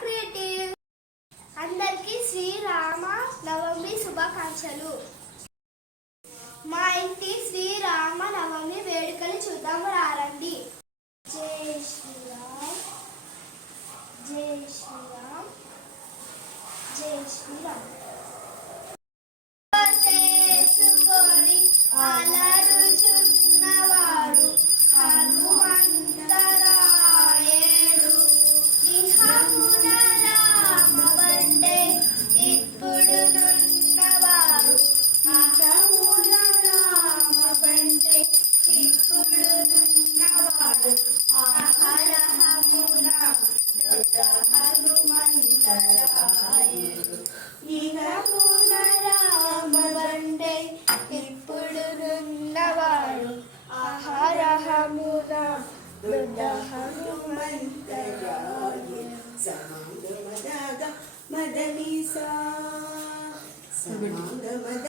Creative. అందరికీ శ్రీరామ నవమి శుభాకాంక్షలు. మా ఇంటి శ్రీరామ నవమి వేడుకలు చూద్దాం రండి. జై శ్రీరామ్, జై శ్రీరామ్, జై శ్రీరామ్. చేసుకొని అలరుచున్నవాడు హనుమంతరాయుడు. ఇహమున రామ బండే ఇప్పుడు నున్నవారు. ఇహమున రామ బండే ఇప్పుడు నున్నవాడు. అహరహమున దొడ్డ హనుమంతరాయుడు. ఇహమున రామ బండే ఇప్పుడు నున్నవాడు. అహరహమున దొడ్డ హనుమంతరాయుడు. సమాగమదగ మదనిసా సమాగమద